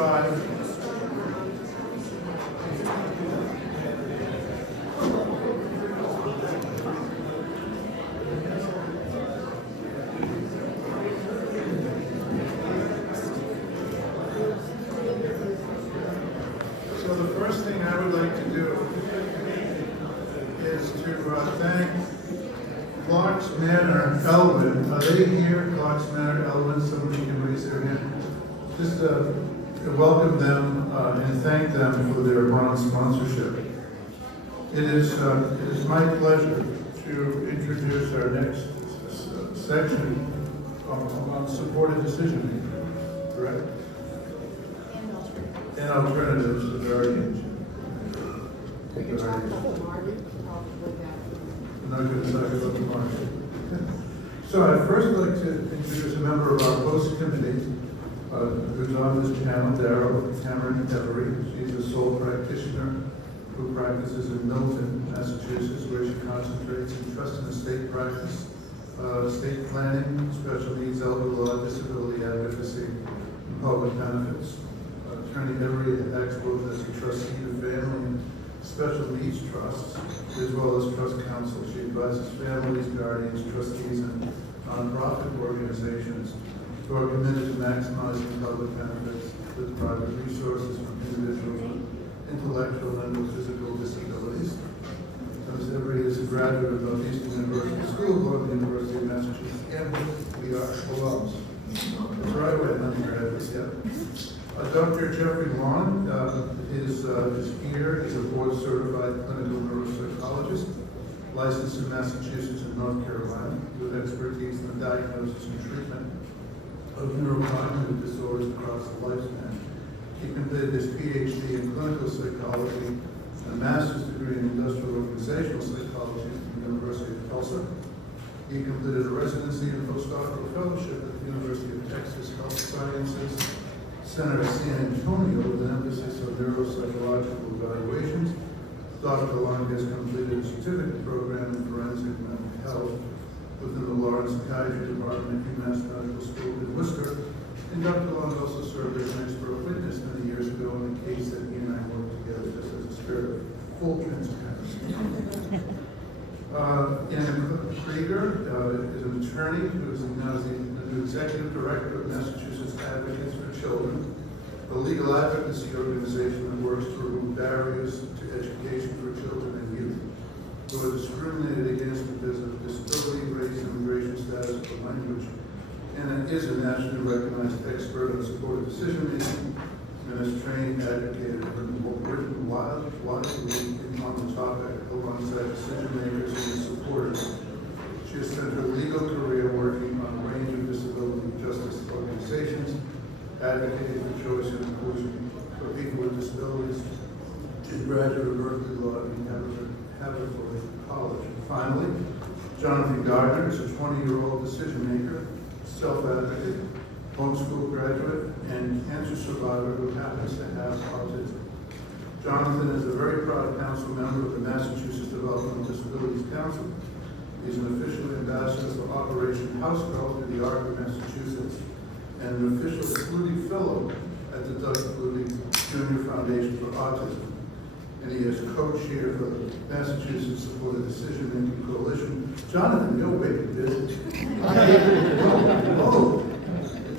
5. So the first thing I would like to do is to thank Clark's Manor, Elwyn. Are they here, Clark's Manor, Elwyn? Somebody can raise their hand. Just welcome them and thank them for their bronze sponsorship. It is my pleasure to introduce our next section on supported decision making, correct? And alternatives to guardianship. I'm not going to talk about the market. So I'd first like to introduce a member of our host committee who's on this panel, Darrell Cameron Every. She's a sole practitioner who practices in Milton, Massachusetts, where she concentrates in trust and estate practice, estate planning, special needs, elder law, disability advocacy, and public benefits. Attorney Every acts both as a trustee of family and special needs trusts, as well as trust counsel. She advises families, guardians, trustees, and nonprofit organizations who are committed to maximizing public benefits with private resources from individuals with intellectual and physical disabilities. Ms. Every is a graduate of Northeastern University School Board of the University of Massachusetts, and we are alums. That's right, we're undergraduates, yeah. Dr. Jeffrey Long is here. He's a board-certified clinical neuropsychologist, licensed in Massachusetts and North Carolina, with expertise in the diagnosis and treatment of neurocognitive disorders across the lifespan. He completed his PhD in clinical psychology and a master's degree in industrial organizational psychology from the University of Tulsa. He completed a residency and postdoctoral fellowship at the University of Texas Health Sciences Center at San Antonio with an emphasis on neuropsychological evaluations. Dr. Long has completed a certificate program in forensic mental health within the Lawrence Psychiatry Department at UMass Medical School in Worcester. And Dr. Long also served as an expert witness many years ago in a case that he and I worked together just as a spirit of full transparency. Anna Krieger is an attorney who is now the executive director of Massachusetts Advocates for Children, a legal advocacy organization that works to remove barriers to education for children and youth who are discriminated against because of disability, race, immigration status, or language, and is a nationally recognized expert on supportive decision making and has trained, advocated, and written widely on the topic alongside decision makers and supporters. She has spent her legal career working on a range of disability justice organizations, advocating for choice and inclusion for people with disabilities. She's a graduate of Berkeley Law and Haverford College. Finally, Jonathan Gardner is a 20-year-old decision maker, self-advocate, homeschool graduate, and cancer survivor who happens to have autism. Jonathan is a very proud council member of the Massachusetts Developmental Disabilities Council. He's an official ambassador for Operation House Girl to the Art of Massachusetts and an official Flutie Fellow at the Doug Flutie Junior Foundation for Autism. And he is co-chair for the Massachusetts Supported Decision Making Coalition. Jonathan, you're way too busy.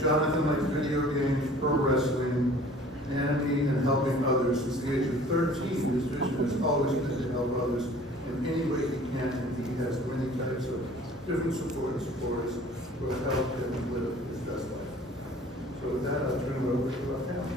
Jonathan likes video games, pro wrestling, and helping others. Since the age of 13, his vision has always been to help others in any way he can, and he has many types of different supporters who have helped him live his best life. So with that, I'll turn it over to our panel.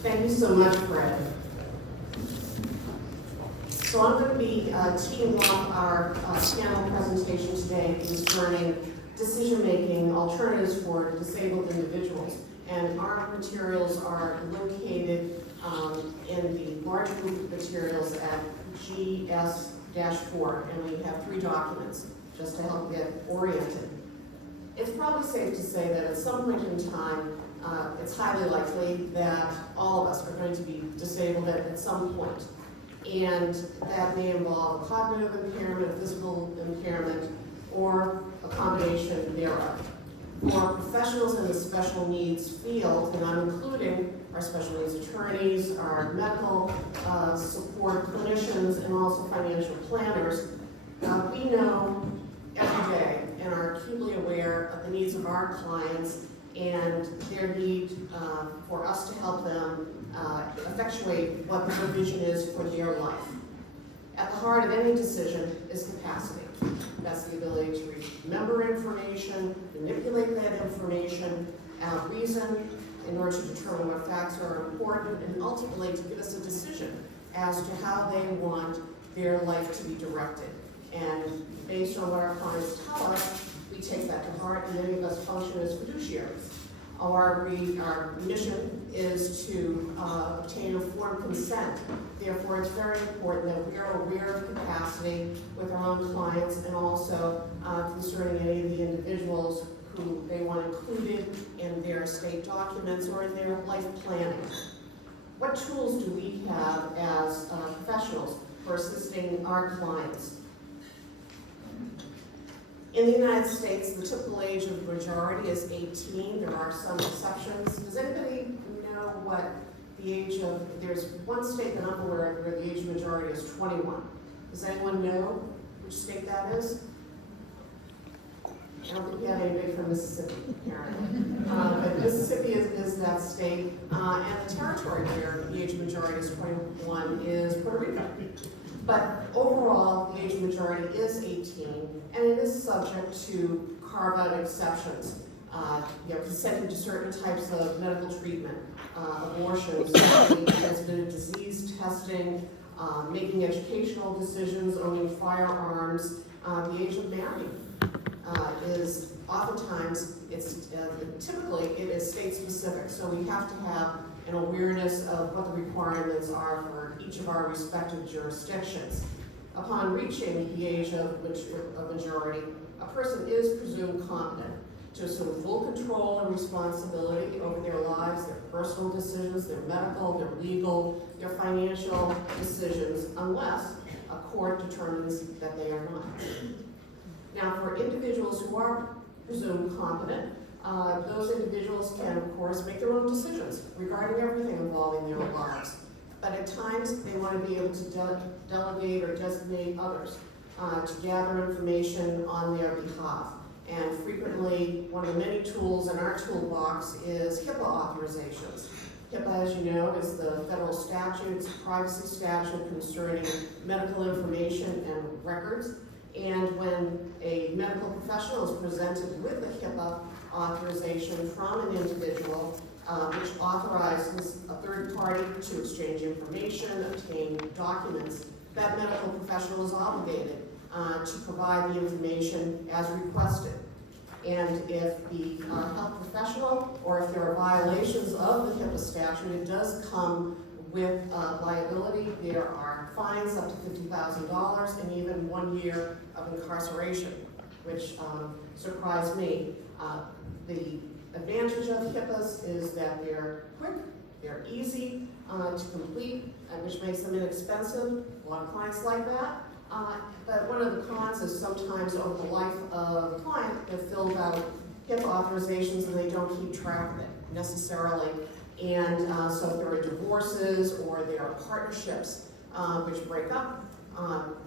Thank you so much, Fred. So I'm going to be teeing off our panel presentation today concerning decision-making alternatives for disabled individuals. And our materials are located in the large group of materials at GS-1 -4, and we have 3 documents just to help get oriented. It's probably safe to say that at some point in time, it's highly likely that all of us are going to be disabled at some point. And that may involve a cognitive impairment, a physical impairment, or a combination thereof. For professionals in the special needs field, and I'm including our special needs attorneys, our medical support clinicians, and also financial planners, we know every day and are acutely aware of the needs of our clients and their need for us to help them effectuate what the vision is for their life. At the heart of any decision is capacity. That's the ability to remember information, manipulate that information, reason in order to determine what facts are important, and ultimately to give us a decision as to how they want their life to be directed. And based on what our clients tell us, we take that to heart, and many of us function as fiduciaries. Our mission is to obtain informed consent. Therefore, it's very important that we are aware of capacity with our own clients and also concerning any of the individuals who they want included in their estate documents or in their life planning. What tools do we have as professionals for assisting our clients? In the United States, the typical age of majority is 18. There are some exceptions. Does anybody know what the age of, there's one state that I'm aware of where the age of majority is 21. Does anyone know which state that is? I don't think we have anybody from Mississippi, apparently. But Mississippi is that state, and the territory where the age of majority is 21 is Puerto Rico. But overall, the age of majority is 18, and it is subject to carve-out exceptions. Consenting to certain types of medical treatment, abortions, transmitted disease testing, making educational decisions, owning firearms. The age of marrying is oftentimes, typically it is state-specific, so we have to have an awareness of what the requirements are for each of our respective jurisdictions. Upon reaching the age of majority, a person is presumed competent to assume full control and responsibility over their lives, their personal decisions, their medical, their legal, their financial decisions, unless a court determines that they are not. Now, for individuals who are presumed competent, those individuals can, of course, make their own decisions regarding everything involving their lives. But at times, they want to be able to delegate or designate others to gather information on their behalf. And frequently, one of the many tools in our toolbox is HIPAA authorizations. HIPAA, as you know, is the federal statute. It's a privacy statute concerning medical information and records. And when a medical professional is presented with a HIPAA authorization from an individual, which authorizes a third party to exchange information, obtain documents, that medical professional is obligated to provide the information as requested. And if the health professional, or if there are violations of the HIPAA statute, it does come with liability. There are fines up to $50,000 and even 1 year of incarceration, which surprised me. The advantage of HIPAAs is that they're quick, they're easy to complete, which makes them inexpensive. A lot of clients like that. But one of the cons is sometimes over the life of the client, they've filled out HIPAA authorizations and they don't keep track of it necessarily. And so if there are divorces or there are partnerships which break up,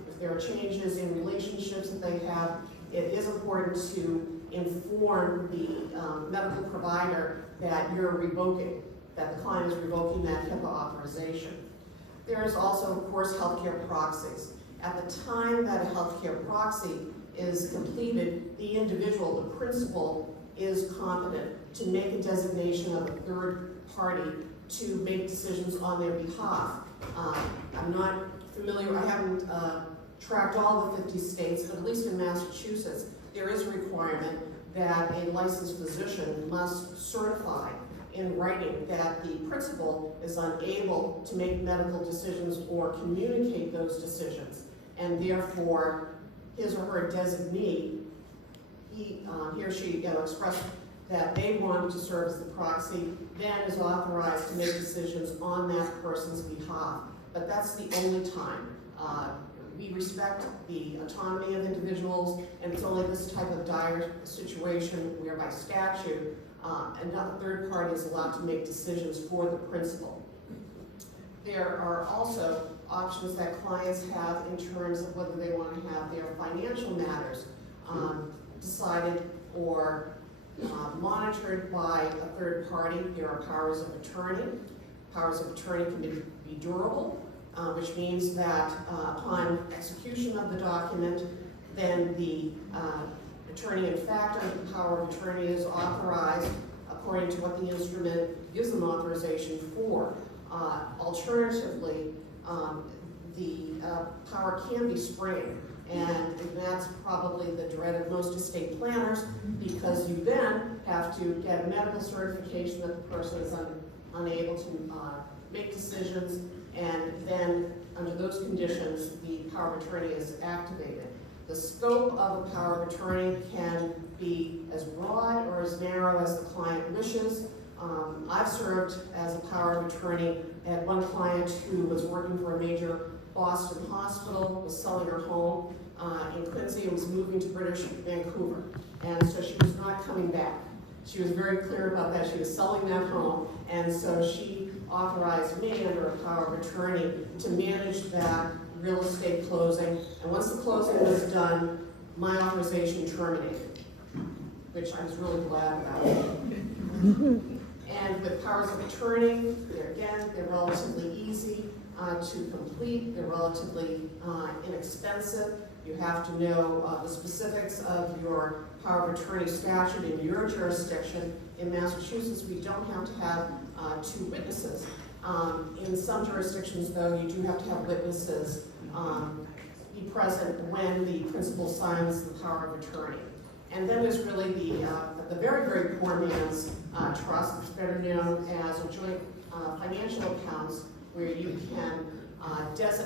if there are changes in relationships that they have, it is important to inform the medical provider that you're revoking, that the client is revoking that HIPAA authorization. There is also, of course, healthcare proxies. At the time that a healthcare proxy is completed, the individual, the principal, is competent to make a designation of a third party to make decisions on their behalf. I'm not familiar, I haven't tracked all the 50 states, but at least in Massachusetts, there is a requirement that a licensed physician must certify in writing that the principal is unable to make medical decisions or communicate those decisions. and therefore his or her designee, he or she expressed that they want to serve as the proxy, then is authorized to make decisions on that person's behalf. But that's the only time. We respect the autonomy of individuals, and it's only this type of dire situation where by statute, another third party is allowed to make decisions for the principal. There are also options that clients have in terms of whether they want to have their financial matters decided or monitored by a third party. There are powers of attorney. Powers of attorney can be durable, which means that upon execution of the document, then the attorney in fact under the power of attorney is authorized according to what the instrument gives them authorization for. Alternatively, the power can be spring, and that's probably the dread of most estate planners, because you then have to get a medical certification that the person is unable to make decisions, and then under those conditions, the power of attorney is activated. The scope of a power of attorney can be as broad or as narrow as the client wishes. I've served as a power of attorney at one client who was working for a major Boston hospital, was selling her home in Quincy and was moving to British Vancouver. And so she was not coming back. She was very clear about that. She was selling that home, and so she authorized me under a power of attorney to manage that real estate closing. And once the closing was done, my authorization terminated, which I was really glad about. And with powers of attorney, they're relatively easy to complete. They're relatively inexpensive. You have to know the specifics of your power of attorney statute in your jurisdiction. In Massachusetts, we don't have to have two witnesses. In some jurisdictions, though, you do have to have witnesses be present when the principal signs the power of attorney. And then there's really the very, very poor man's trust. It's better known as a joint financial accounts, where you can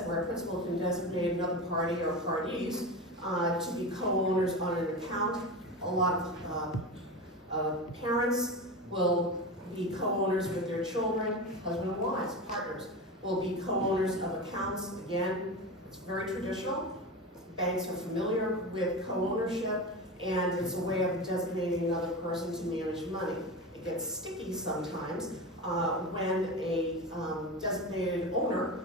where a principal can designate another party or parties to be co-owners on an account. A lot of parents will be co-owners with their children. Husband and wives, partners, will be co-owners of accounts. Again, it's very traditional. Banks are familiar with co-ownership, and it's a way of designating another person to manage money. It gets sticky sometimes when a designated owner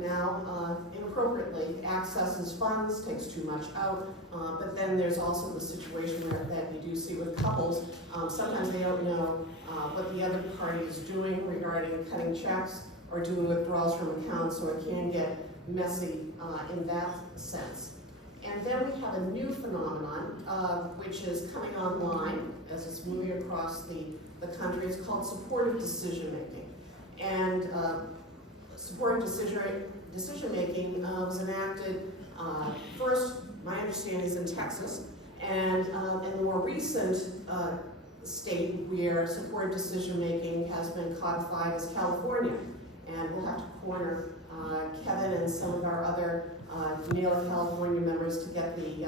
now inappropriately accesses funds, takes too much out, but then there's also the situation that you do see with couples. Sometimes they don't know what the other party is doing regarding cutting checks or doing withdrawals from accounts, so it can get messy in that sense. And then we have a new phenomenon, which is coming online as it's moving across the country. It's called supportive decision-making. And supportive decision-making was enacted first, my understanding is in Texas, and in the more recent state where supportive decision-making has been codified as California. And we'll have to corner Kevin and some of our other Naylor California members to get the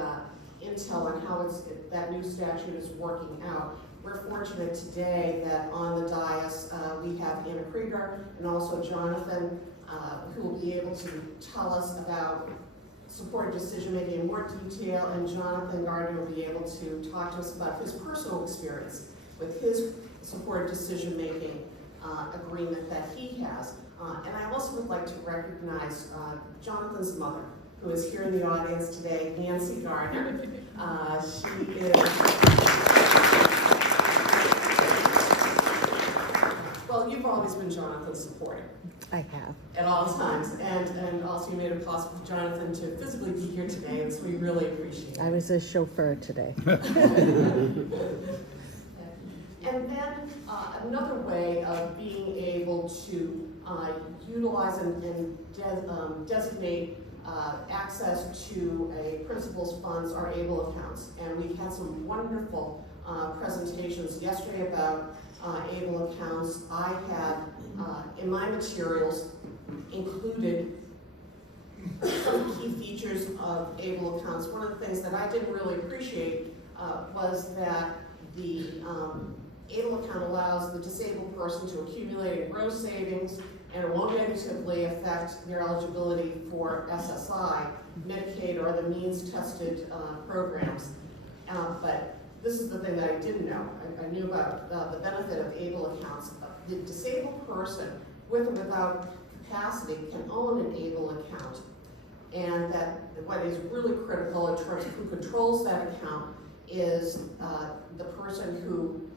intel on how that new statute is working out. We're fortunate today that on the dais we have Anna Krieger and also Jonathan, who will be able to tell us about supportive decision-making in more detail, and Jonathan Gardner will be able to talk to us about his personal experience with his supportive decision-making agreement that he has. And I also would like to recognize Jonathan's mother, who is here in the audience today, Nancy Gardner. She is, well, you've always been Jonathan's supporter. I have. At all times, and also you made it possible for Jonathan to physically be here today, and so we really appreciate it. I was a chauffeur today. And then another way of being able to utilize and designate access to a principal's funds are ABLE accounts. And we had some wonderful presentations yesterday about ABLE accounts. I had in my materials included some key features of ABLE accounts. One of the things that I didn't really appreciate was that the ABLE account allows the disabled person to accumulate gross savings, and it won't negatively affect their eligibility for SSI, Medicaid, or other means-tested programs. But this is the thing that I didn't know. I knew about the benefit of ABLE accounts. The disabled person, with or without capacity, can own an ABLE account. And that what is really critical in terms of who controls that account is the person who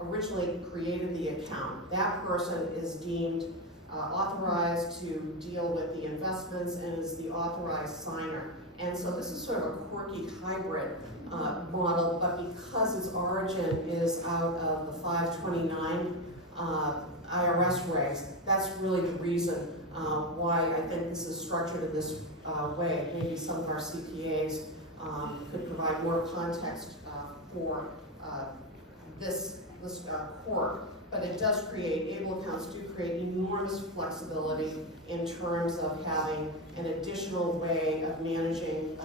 originally created the account. That person is deemed authorized to deal with the investments and is the authorized signer. And so this is sort of a quirky hybrid model, but because its origin is out of the 529 IRS regs, that's really the reason why I think this is structured in this way. Maybe some of our CPAs could provide more context for this quirk, but it does create, ABLE accounts do create enormous flexibility in terms of having an additional way of managing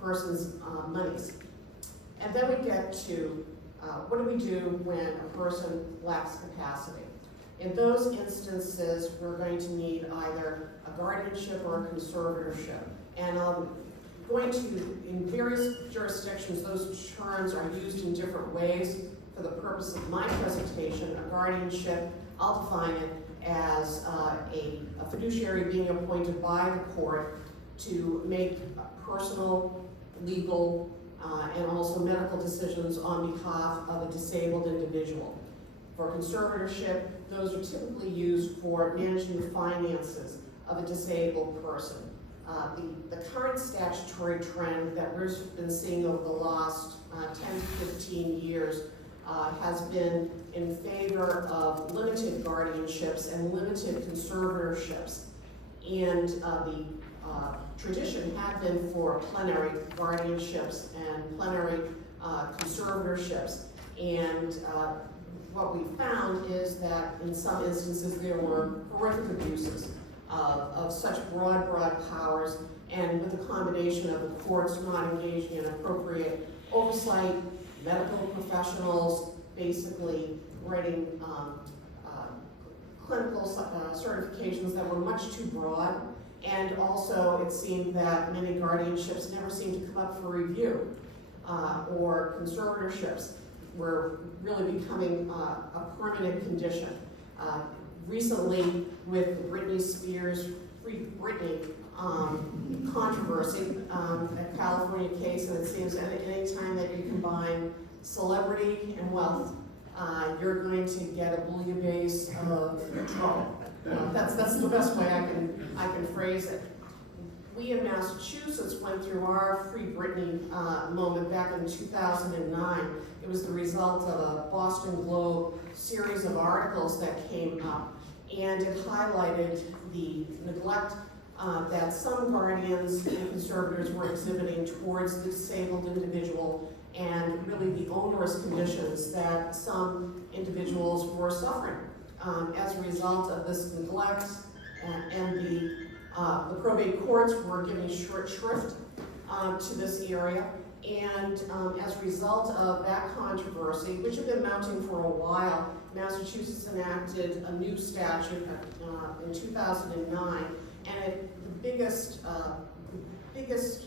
person's monies. And then we get to what do we do when a person lacks capacity? In those instances, we're going to need either a guardianship or a conservatorship. And going to, in various jurisdictions, those terms are used in different ways. For the purpose of my presentation, a guardianship, I'll define it as a fiduciary being appointed by the court to make personal, legal, and also medical decisions on behalf of a disabled individual. For conservatorship, those are typically used for managing the finances of a disabled person. The current statutory trend that we've been seeing over the last 10 to 15 years has been in favor of limited guardianships and limited conservatorships. And the tradition had been for plenary guardianships and plenary conservatorships. And what we found is that in some instances there were horrific abuses of such broad powers, and with a combination of the courts not engaging in appropriate oversight, medical professionals basically writing clinical certifications that were much too broad, and also it seemed that many guardianships never seemed to come up for review, or conservatorships were really becoming a permanent condition. Recently, with Britney Spears, Free Britney controversy, a California case, and it seems any time that you combine celebrity and wealth, you're going to get a bouillabaisse of trouble. That's the best way I can phrase it. We in Massachusetts went through our Free Britney moment back in 2009. It was the result of a Boston Globe series of articles that came up, and it highlighted the neglect that some guardians and conservators were exhibiting towards the disabled individual, and really the onerous conditions that some individuals were suffering as a result of this neglect, and the probate courts were giving short shrift to this area. And as a result of that controversy, which had been mounting for a while, Massachusetts enacted a new statute in 2009, and the biggest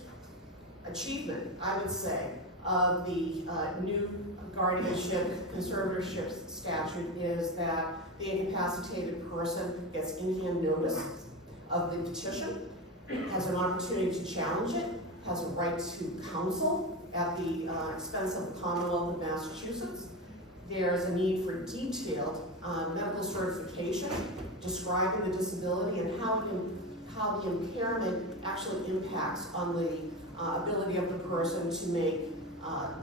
achievement, I would say, of the new guardianship conservatorship statute is that the incapacitated person gets in-hand notice of the petition, has an opportunity to challenge it, has a right to counsel at the expense of the Commonwealth of Massachusetts. There's a need for detailed medical certification describing the disability and how the impairment actually impacts on the ability of the person to make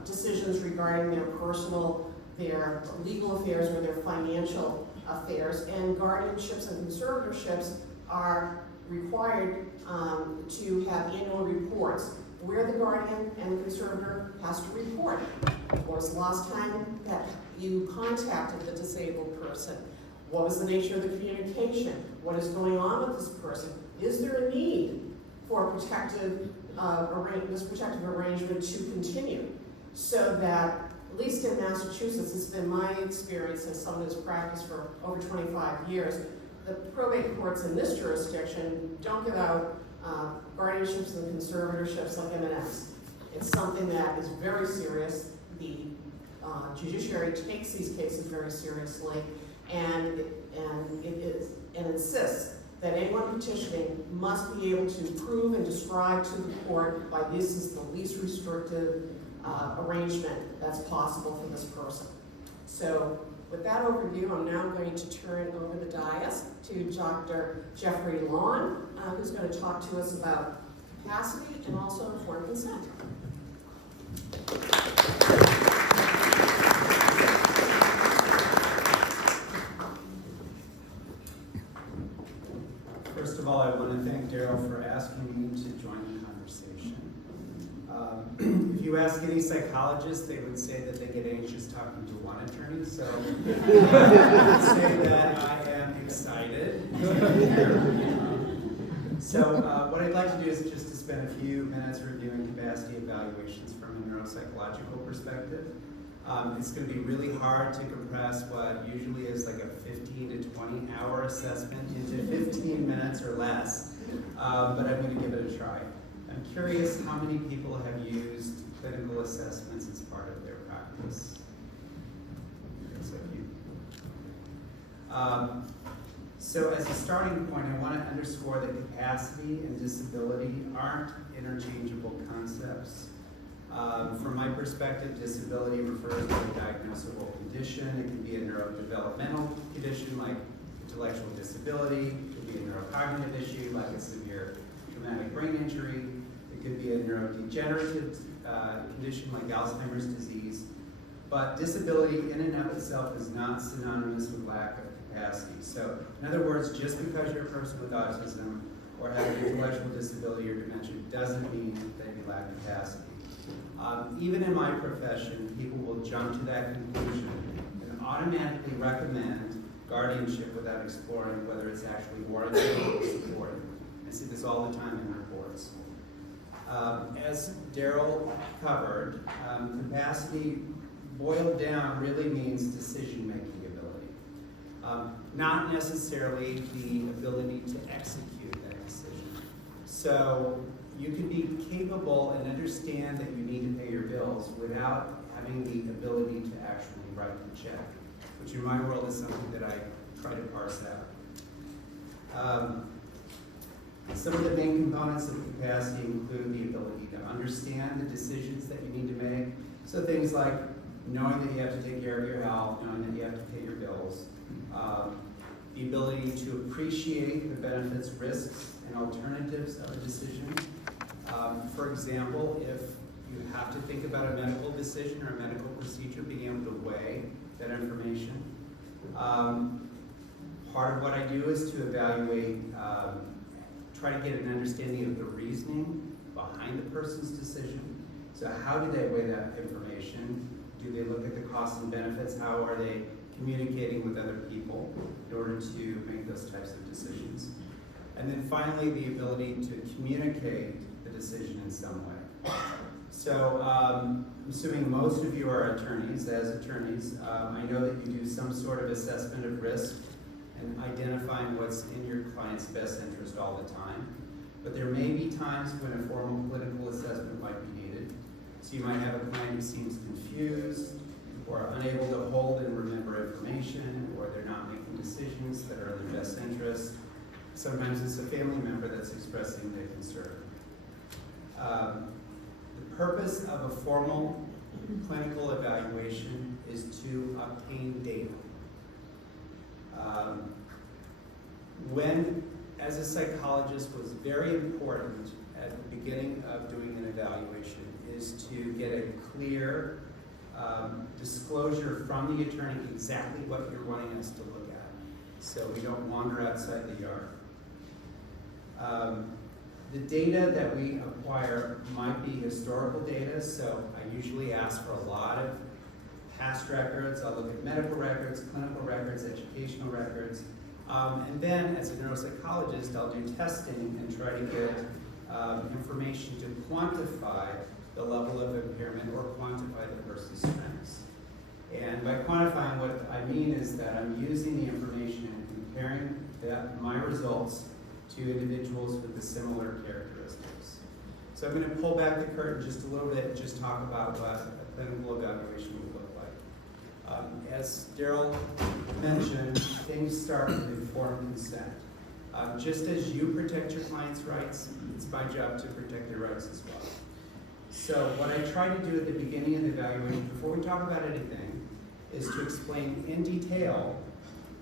decisions regarding their personal, their legal affairs, or their financial affairs. And guardianships and conservatorships are required to have annual reports where the guardian and the conservator has to report. What was the last time that you contacted the disabled person? What was the nature of the communication? What is going on with this person? Is there a need for this protective arrangement to continue? So that, at least in Massachusetts, it's been my experience as someone who's practiced for over 25 years, the probate courts in this jurisdiction don't give out guardianships and conservatorships like M&S. It's something that is very serious. The judiciary takes these cases very seriously, and insists that anyone petitioning must be able to prove and describe to the court why this is the least restrictive arrangement that's possible for this person. So with that overview, I'm now going to turn over the dais to Dr. Jeffrey Lawn, who's going to talk to us about capacity and also informed consent. First of all, I want to thank Daryl for asking me to join the conversation. If you ask any psychologist, they would say that they get anxious talking to one attorney, so I would say that I am excited. So what I'd like to do is just to spend a few minutes reviewing capacity evaluations from a neuropsychological perspective. It's going to be really hard to compress what usually is like a 15 to 20 hour assessment into 15 minutes or less, but I'm going to give it a try. I'm curious how many people have used clinical assessments as part of their practice. Looks like you. So as a starting point, I want to underscore that capacity and disability aren't interchangeable concepts. From my perspective, disability refers to a diagnosable condition. It can be a neurodevelopmental condition like intellectual disability. It could be a neurocognitive issue like a severe traumatic brain injury. It could be a neurodegenerative condition like Alzheimer's disease. But disability in and of itself is not synonymous with lack of capacity. So in other words, just because you're a person with autism or have an intellectual disability or dementia doesn't mean that you lack capacity. Even in my profession, people will jump to that conclusion and automatically recommend guardianship without exploring whether it's actually warranted or supported. I see this all the time in reports. As Daryl covered, capacity boiled down really means decision-making ability, not necessarily the ability to execute that decision. So you can be capable and understand that you need to pay your bills without having the ability to actually write the check, which in my world is something that I try to parse out. Some of the main components of capacity include the ability to understand the decisions that you need to make. So things like knowing that you have to take care of your health, knowing that you have to pay your bills, the ability to appreciate the benefits, risks, and alternatives of a decision. For example, if you have to think about a medical decision or a medical procedure, being able to weigh that information. Part of what I do is to evaluate, try to get an understanding of the reasoning behind the person's decision. So how do they weigh that information? Do they look at the costs and benefits? How are they communicating with other people in order to make those types of decisions? And then finally, the ability to communicate the decision in some way. So I'm assuming most of you are attorneys. As attorneys, I know that you do some sort of assessment of risk and identifying what's in your client's best interest all the time. But there may be times when a formal political assessment might be needed. So you might have a client who seems confused or unable to hold and remember information, or they're not making decisions that are in their best interest. Sometimes it's a family member that's expressing their concern. The purpose of a formal clinical evaluation is to obtain data. When, as a psychologist, was very important at the beginning of doing an evaluation is to get a clear disclosure from the attorney exactly what you're wanting us to look at, so we don't wander outside the yard. The data that we acquire might be historical data, so I usually ask for a lot of past records. I'll look at medical records, clinical records, educational records, And then, as a neuropsychologist, I'll do testing and try to get information to quantify the level of impairment or quantify the person's strengths. And by quantifying, what I mean is that I'm using the information and comparing my results to individuals with the similar characteristics. So I'm going to pull back the curtain just a little bit and just talk about what a clinical evaluation would look like. As Daryl mentioned, things start with informed consent. Just as you protect your client's rights, it's my job to protect their rights as well. So what I try to do at the beginning of the evaluation, before we talk about anything, is to explain in detail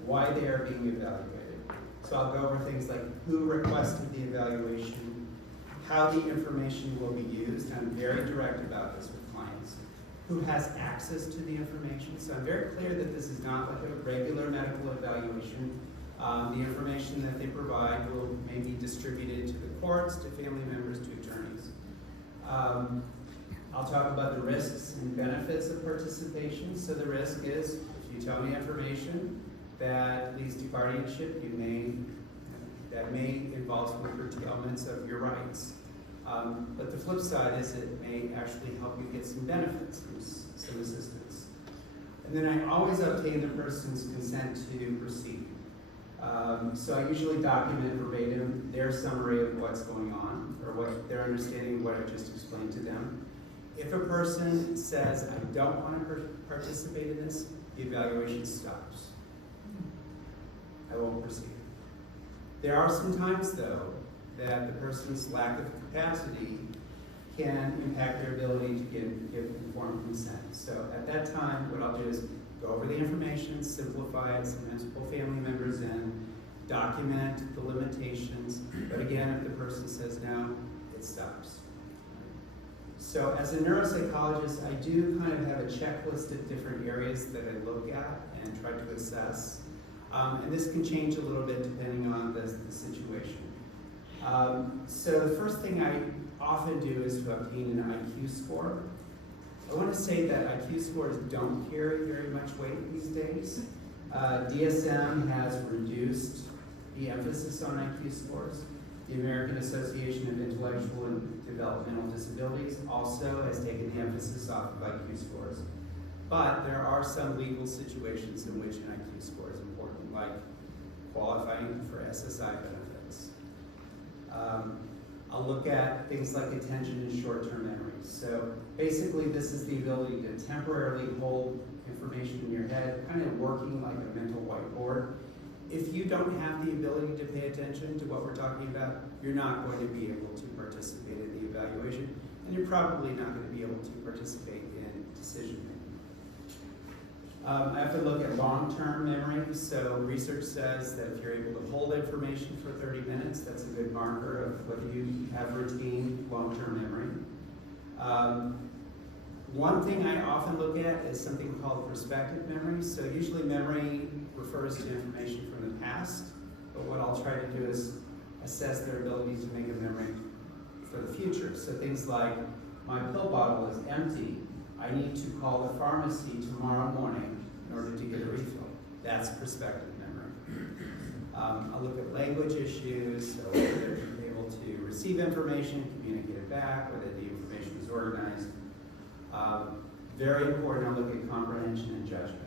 why they are being evaluated. So I'll go over things like who requested the evaluation, how the information will be used, and I'm very direct about this with clients, who has access to the information. So I'm very clear that this is not like a regular medical evaluation. The information that they provide will may be distributed to the courts, to family members, to attorneys. I'll talk about the risks and benefits of participation. So the risk is, if you tell me information that leads to guardianship, that may involve some curtailments of your rights. But the flip side is it may actually help you get some benefits, some assistance. And then I always obtain the person's consent to proceed. So I usually document verbatim their summary of what's going on, or what their understanding of what I just explained to them. If a person says, I don't want to participate in this, the evaluation stops. I won't proceed. There are some times, though, that the person's lack of capacity can impact their ability to give informed consent. So at that time, what I'll do is go over the information, simplify it, sometimes pull family members in, document the limitations, but again, if the person says no, it stops. So as a neuropsychologist, I do kind of have a checklist of different areas that I look at and try to assess. And this can change a little bit depending on the situation. So the first thing I often do is to obtain an IQ score. I want to say that IQ scores don't carry very much weight these days. DSM has reduced the emphasis on IQ scores. The American Association of Intellectual and Developmental Disabilities also has taken the emphasis off of IQ scores. But there are some legal situations in which an IQ score is important, like qualifying for SSI benefits. I'll look at things like attention and short-term memory. So basically, this is the ability to temporarily hold information in your head, kind of working like a mental whiteboard. If you don't have the ability to pay attention to what we're talking about, you're not going to be able to participate in the evaluation, and you're probably not going to be able to participate in decision making. I have to look at long-term memory. So research says that if you're able to hold information for 30 minutes, that's a good marker of whether you have retained long-term memory. One thing I often look at is something called prospective memory. So usually memory refers to information from the past, but what I'll try to do is assess their ability to make a memory for the future. So things like, my pill bottle is empty. I need to call the pharmacy tomorrow morning in order to get a refill. That's prospective memory. I'll look at language issues, so whether they're able to receive information, communicate it back, whether the information is organized. Very important, I'll look at comprehension and judgment.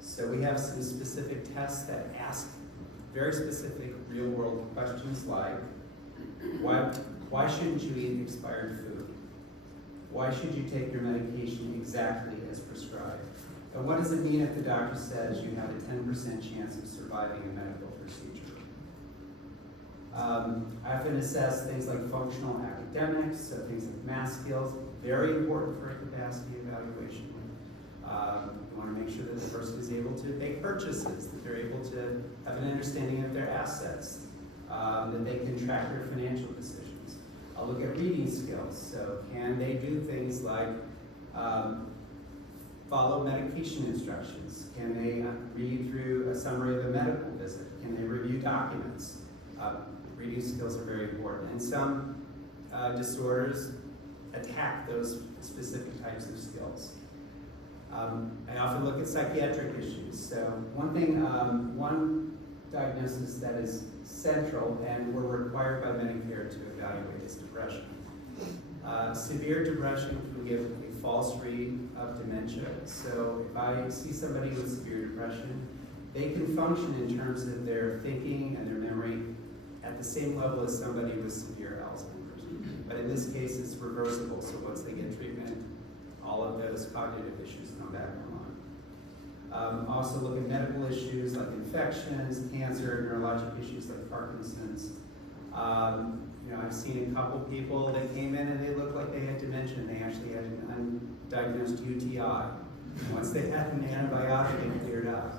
So we have some specific tests that ask very specific real-world questions like, why shouldn't you eat expired food? Why should you take your medication exactly as prescribed? And what does it mean if the doctor says you have a 10% chance of surviving a medical procedure? I often assess things like functional academics, so things like math skills, very important for a capacity evaluation. You want to make sure that the person is able to make purchases, that they're able to have an understanding of their assets, that they can track their financial decisions. I'll look at reading skills. So can they do things like follow medication instructions? Can they read through a summary of a medical visit? Can they review documents? Reading skills are very important. And some disorders attack those specific types of skills. I often look at psychiatric issues. So one diagnosis that is central, and we're required by Medicare to evaluate is depression. Severe depression can give a false read of dementia. So if I see somebody with severe depression, they can function in terms of their thinking and their memory at the same level as somebody with severe Alzheimer's. But in this case, it's reversible. So once they get treatment, all of those cognitive issues come back online. Also look at medical issues like infections, cancer, neurologic issues like Parkinson's. I've seen a couple people that came in and they looked like they had dementia and they actually had an undiagnosed UTI. Once they had an antibiotic, it cleared up.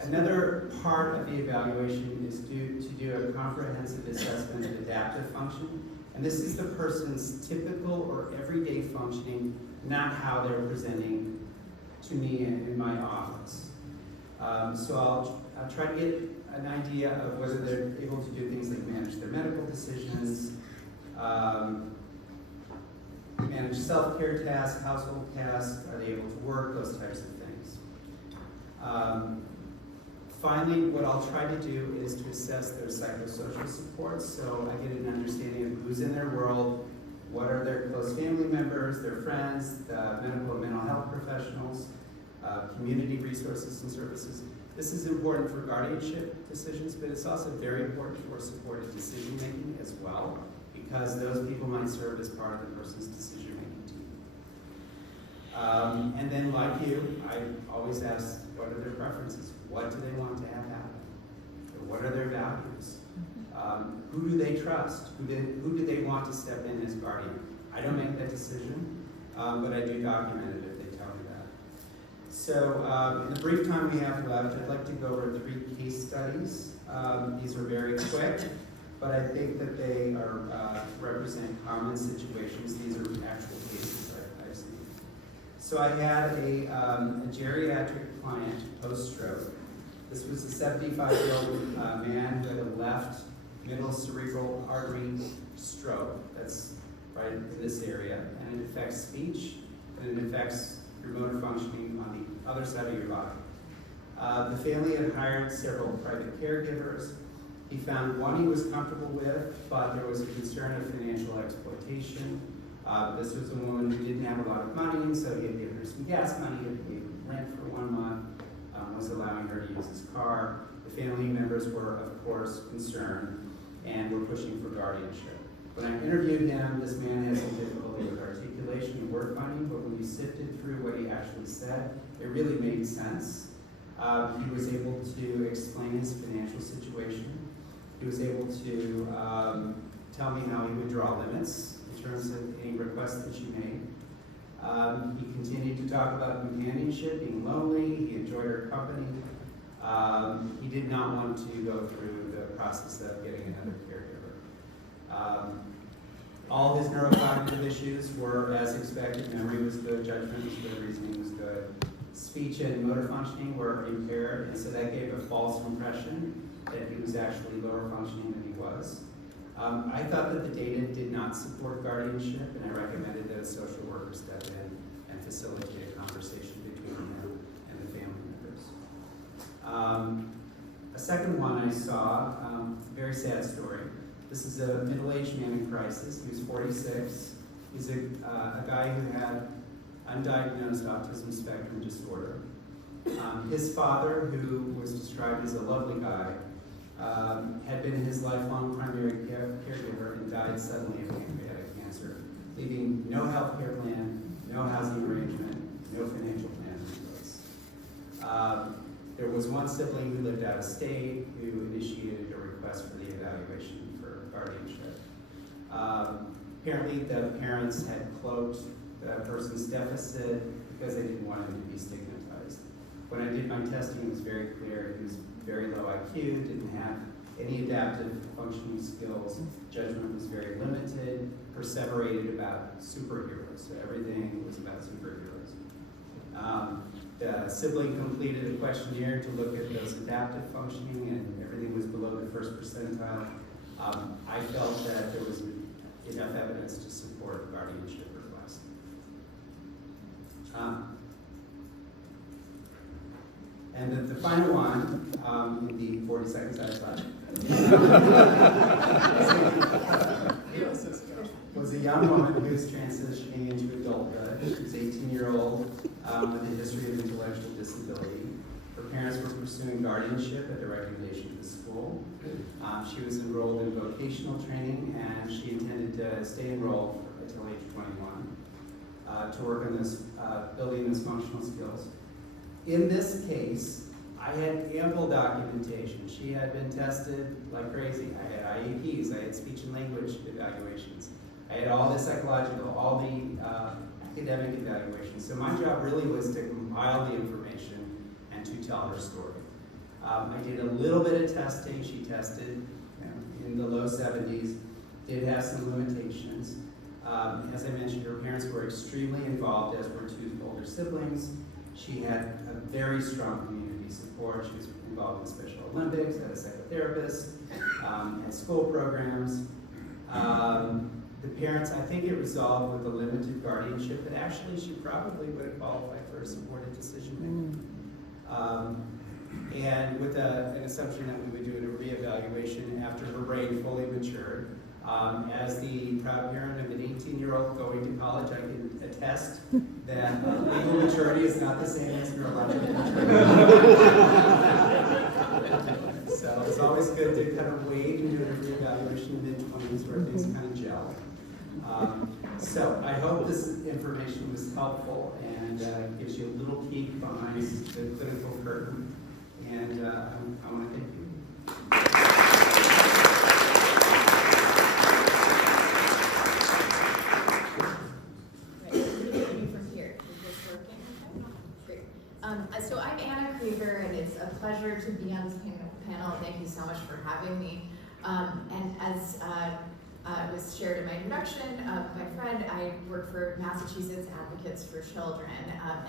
Another part of the evaluation is to do a comprehensive assessment of adaptive function. And this is the person's typical or everyday functioning, not how they're presenting to me in my office. So I'll try to get an idea of whether they're able to do things like manage their medical decisions, manage self-care tasks, household tasks, are they able to work, those types of things. Finally, what I'll try to do is to assess their psychosocial supports, so I get an understanding of who's in their world, what are their close family members, their friends, the medical and mental health professionals, community resources and services. This is important for guardianship decisions, but it's also very important for supported decision making as well, because those people might serve as part of the person's decision making team. And then, like you, I always ask, what are their preferences? What do they want to have happen? Or what are their values? Who do they trust? Who do they want to step in as guardian? I don't make that decision, but I do document it if they tell me that. So in the brief time we have left, I'd like to go over 3 case studies. These are very quick, but I think that they represent common situations. These are actual cases I've seen. So I had a geriatric client post-stroke. This was a 75-year-old man who had a left middle cerebral artery stroke. That's right in this area, and it affects speech, and it affects your motor functioning on the other side of your body. The family had hired several private caregivers. He found one he was comfortable with, but there was a concern of financial exploitation. This was a woman who didn't have a lot of money, so he had given her some gas money, he had paid rent for 1 month, was allowing her to use his car. The family members were, of course, concerned and were pushing for guardianship. When I interviewed him, this man had some difficulty with articulation and word finding, but when we sifted through what he actually said, it really made sense. He was able to explain his financial situation. He was able to tell me how he would draw limits in terms of any requests that she made. He continued to talk about companionship, being lonely. He enjoyed her company. He did not want to go through the process of getting another caregiver. All his neurocognitive issues were as expected. Memory was good, judgment was good, reasoning was good. Speech and motor functioning were impaired, and so that gave a false impression that he was actually lower functioning than he was. I thought that the data did not support guardianship, and I recommended that a social worker step in and facilitate a conversation between him and the family members. A second one I saw, very sad story. This is a middle-aged man in crisis. He was 46. He's a guy who had undiagnosed autism spectrum disorder. His father, who was described as a lovely guy, had been his lifelong primary caregiver and died suddenly of pancreatic cancer, leaving no health care plan, no housing arrangement, no financial plan in place. There was one sibling who lived out of state who initiated a request for the evaluation for guardianship. Apparently the parents had cloaked the person's deficit because they didn't want him to be stigmatized. When I did my testing, it was very clear he was very low IQ, didn't have any adaptive functioning skills, judgment was very limited, perseverated about superheroes, so everything was about superheroes. The sibling completed a questionnaire to look at those adaptive functioning, and everything was below the first percentile. I felt that there was enough evidence to support a guardianship request. And the final one, in the 40 seconds I have left, was a young woman who is transitioning into adulthood. She's an 18-year-old with a history of intellectual disability. Her parents were pursuing guardianship at the recommendation of the school. She was enrolled in vocational training, and she intended to stay enrolled until age 21 to work on this, building those functional skills. In this case, I had ample documentation. She had been tested like crazy. I had IEPs, I had speech and language evaluations. I had all the psychological, all the academic evaluations. So my job really was to compile the information and to tell her story. I did a little bit of testing. She tested in the low 70s, did have some limitations. As I mentioned, her parents were extremely involved, as were two older siblings. She had a very strong community support. She was involved in Special Olympics, had a psychotherapist, had school programs. The parents, I think it resolved with a limited guardianship, but actually she probably would have qualified for a supported decision making. And with an assumption that we would do a reevaluation after her brain fully matured. As the proud parent of an 18-year-old going to college, I can attest that legal maturity is not the same as neurological maturity. So it's always good to kind of wait and do a reevaluation in mid-20s where things kind of gel. So I hope this information was helpful and gives you a little peek behind the clinical curtain. And I want to thank you. So I'm Anna Krieger, and it's a pleasure to be on this panel. Thank you so much for having me. And as was shared in my introduction, my friend, I work for Massachusetts Advocates for Children,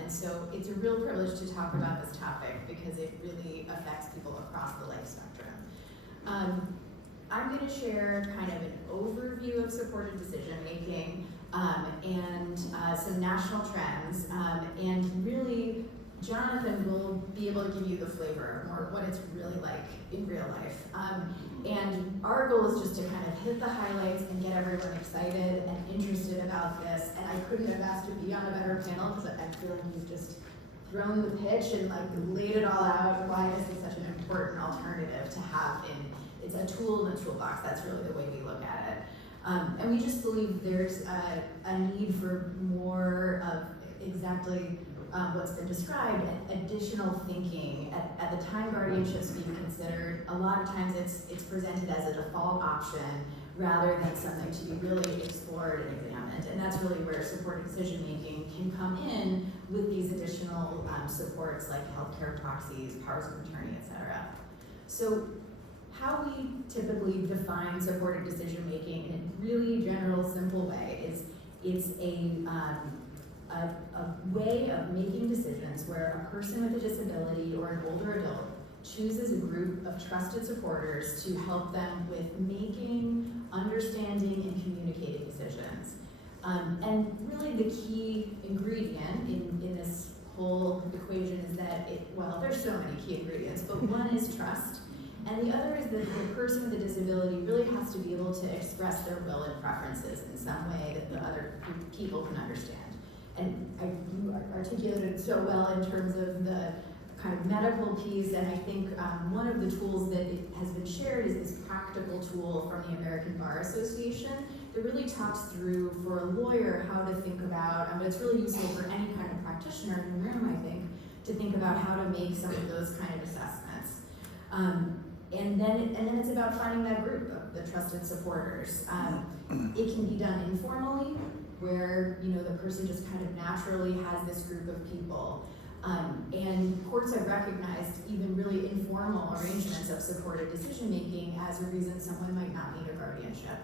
and so it's a real privilege to talk about this topic because it really affects people across the life spectrum. I'm going to share kind of an overview of supported decision making and some national trends, and really Jonathan will be able to give you the flavor of more what it's really like in real life. And our goal is just to kind of hit the highlights and get everyone excited and interested about this. And I couldn't have asked to be on a better panel because I feel like you've just thrown the pitch and like laid it all out why this is such an important alternative to have it's a tool in the toolbox. That's really the way we look at it. And we just believe there's a need for more of exactly what's been described, additional thinking. At the time guardianship's being considered, a lot of times it's presented as a default option rather than something to be really explored and examined. And that's really where supported decision making can come in with these additional supports like healthcare proxies, powers of attorney, etc. So how we typically define supported decision making in a really general, simple way is it's a way of making decisions where a person with a disability or an older adult chooses a group of trusted supporters to help them with making, understanding, and communicating decisions. And really the key ingredient in this whole equation is that there's so many key ingredients, but one is trust, and the other is that the person with a disability really has to be able to express their will and preferences in some way that the other people can understand. And you articulated so well in terms of the kind of medical piece, and I think one of the tools that has been shared is this practical tool from the American Bar Association that really talks through for a lawyer how to think about, but it's really useful for any kind of practitioner in the room, I think, to think about how to make some of those kind of assessments. And then it's about finding that group of the trusted supporters. It can be done informally, where the person just kind of naturally has this group of people. And courts have recognized even really informal arrangements of supported decision-making as a reason someone might not need a guardianship.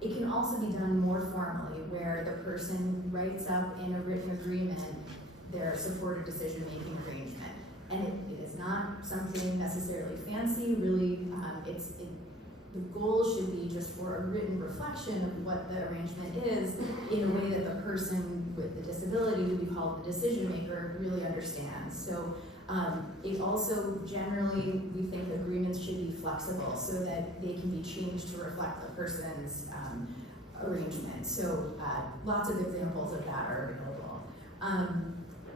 It can also be done more formally, where the person writes up in a written agreement their supported decision-making arrangement. And it is not something necessarily fancy, really, the goal should be just for a written reflection of what the arrangement is in a way that the person with the disability, who we call the decision maker, really understands. So It also, generally, we think agreements should be flexible so that they can be changed to reflect the person's arrangement. So lots of examples of that are available.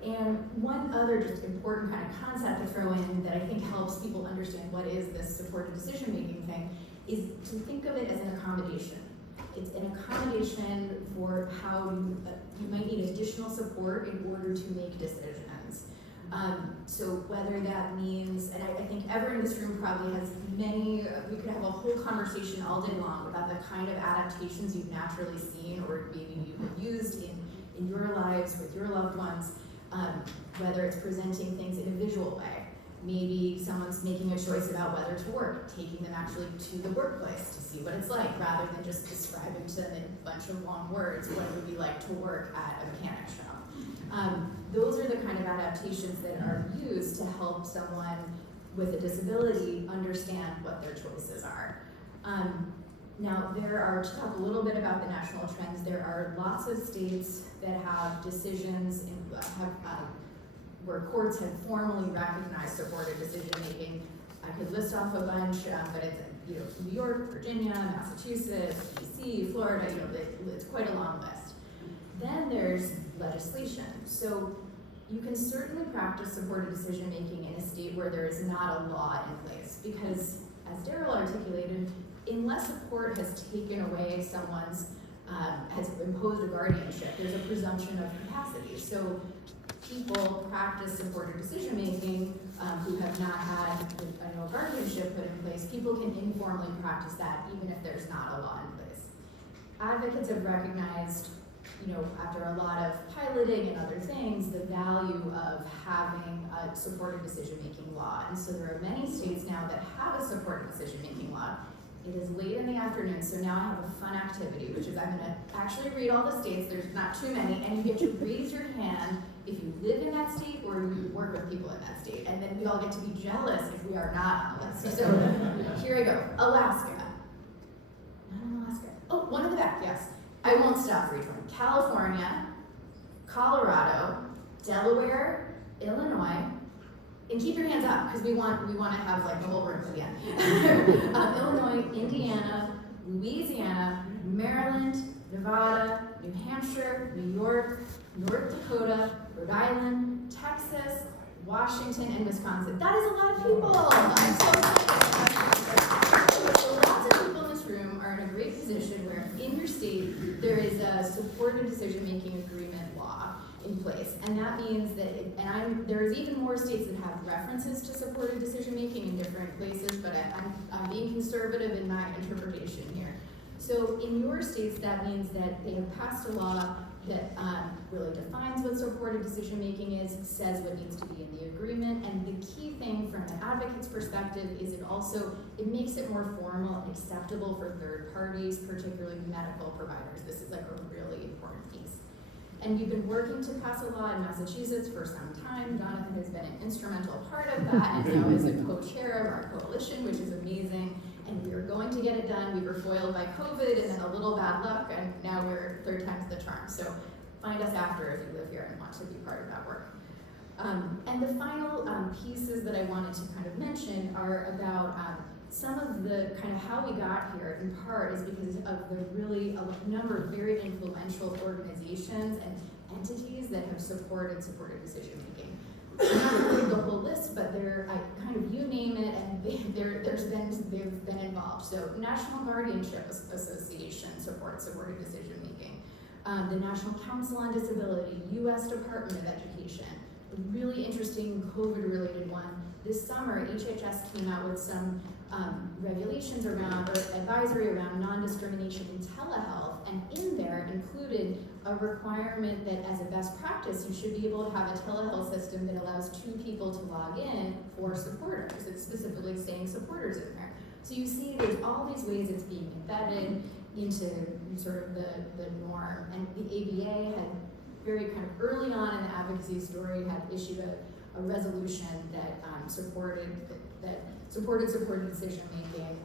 And one other just important kind of concept to throw in that I think helps people understand what is this supported decision-making thing is to think of it as an accommodation. It's an accommodation for how you might need additional support in order to make decisions. So whether that means, and I think everyone in this room probably has many, we could have a whole conversation all day long about the kind of adaptations you've naturally seen or maybe you have used in your lives with your loved ones, whether it's presenting things in a visual way. Maybe someone's making a choice about whether to work, taking them actually to the workplace to see what it's like, rather than just describing to them in a bunch of long words what it would be like to work at a mechanic shop. Those are the kind of adaptations that are used to help someone with a disability understand what their choices are. Now, to talk a little bit about the national trends, there are lots of states that have decisions where courts have formally recognized supported decision-making. I could list off a bunch, but it's New York, Virginia, Massachusetts, DC, Florida, it's quite a long list. Then there's legislation. So you can certainly practice supported decision-making in a state where there is not a law in place, because as Daryl articulated, unless a court has taken away someone's, has imposed a guardianship, there's a presumption of capacity. So people practice supported decision-making who have not had a guardianship put in place. People can informally practice that even if there's not a law in place. Advocates have recognized, after a lot of piloting and other things, the value of having a supported decision-making law. And so there are many states now that have a supported decision-making law. It is late in the afternoon, so now I have a fun activity, which is I'm gonna actually read all the states, there's not too many, and you get to raise your hand if you live in that state or you work with people in that state. And then we all get to be jealous if we are not on the list. So here I go. Alaska. Not in Alaska. Oh, one in the back, yes. I won't stop for each one. California, Colorado, Delaware, Illinois, and keep your hands up because we want to have like the whole room at the end. Illinois, Indiana, Louisiana, Maryland, Nevada, New Hampshire, New York, North Dakota, Rhode Island, Texas, Washington, and Wisconsin. That is a lot of people. I'm so excited. So lots of people in this room are in a great position where in your state there is a supported decision-making agreement law in place, and that means that there's even more states that have references to supported decision-making in different places, but I'm being conservative in my interpretation here. So in your states, that means that they have passed a law that really defines what supported decision-making is, says what needs to be in the agreement, and the key thing from an advocate's perspective is it makes it more formal and acceptable for third parties, particularly medical providers. This is like a really important piece. And we've been working to pass a law in Massachusetts for some time. Jonathan has been an instrumental part of that, and now is a co-chair of our coalition, which is amazing. And we are going to get it done. We were foiled by COVID and then a little bad luck, and now we're third time's the charm. So find us after if you live here and want to be part of that work. And the final pieces that I wanted to kind of mention are about some of the kind of how we got here, in part, is because of a number of very influential organizations and entities that have supported decision-making. I'm not going to read the whole list, but you name it, and they've been involved. So National Guardianship Association supports supported decision-making. The National Council on Disability, U.S. Department of Education, a really interesting COVID-related one. This summer, HHS came out with some regulations around, or advisory around non-discrimination in telehealth, and in there included a requirement that as a best practice, you should be able to have a telehealth system that allows two people to log in for supporters. It's specifically saying supporters in there. So you see there's all these ways it's being embedded into sort of the norm, and the ABA had very kind of early on in the advocacy story had issued a resolution that supported supported decision-making,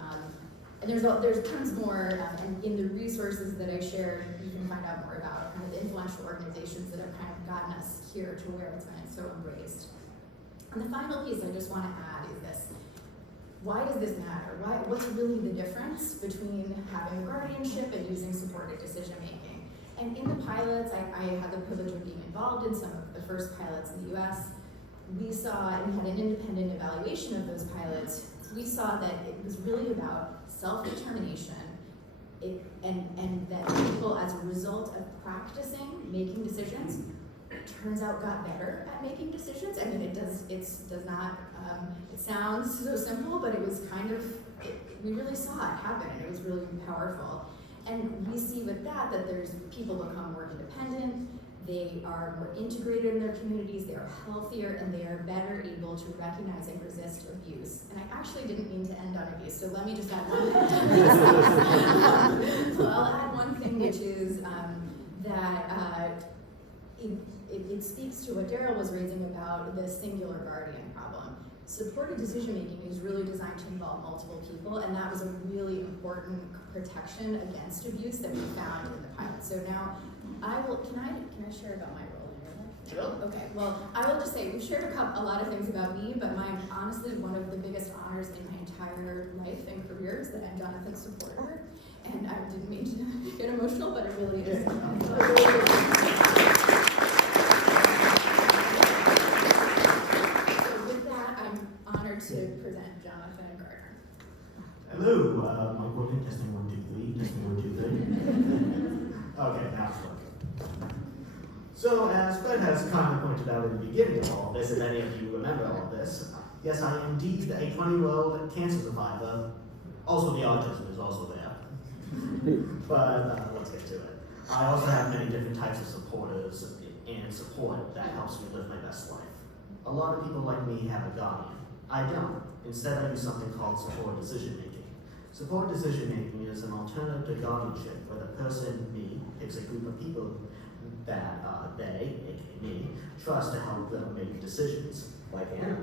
and there's tons more, and in the resources that I shared, you can find out more about kind of the influential organizations that have kind of gotten us here to where it's been so embraced. And the final piece I just want to add is this. Why does this matter? What's really the difference between having guardianship and using supported decision making? And in the pilots, I had the privilege of being involved in some of the first pilots in the US. We saw, and we had an independent evaluation of those pilots, we saw that it was really about self-determination, and that people, as a result of practicing making decisions, turns out got better at making decisions. I mean, it does not, it sounds so simple, but it was kind of, we really saw it happen, and it was really powerful. And we see with that there's people become more independent, they are more integrated in their communities, they are healthier, and they are better able to recognize and resist abuse. And I actually didn't mean to end on abuse, so let me just add one thing. So I'll add one thing, which is that it speaks to what Daryl was raising about the singular guardian problem. Supported decision making is really designed to involve multiple people, and that was a really important protection against abuse that we found in the pilot. So now, can I share about my role in your life? Sure. Okay, well, I will just say, we've shared a lot of things about me, but honestly, one of the biggest honors in my entire life and career is that I'm Jonathan's supporter. And I didn't mean to get emotional, but it really is. To present Jonathan and Gardner. Hello, mic working, testing 1, 2, 3, testing 1, 2, 3. Okay, now it's working. So, as Fred has kindly pointed out in the beginning of all of this, and many of you remember all of this, yes, I am indeed a 20-year-old cancer survivor. Also, the autism is also there. But let's get to it. I also have many different types of supporters and support that helps me live my best life. A lot of people like me have a guardian. I don't. Instead, I use something called supported decision making. Supported decision making is an alternative to guardianship where the person, me, picks a group of people that they, aka me, trust to help them make decisions. Like Anna.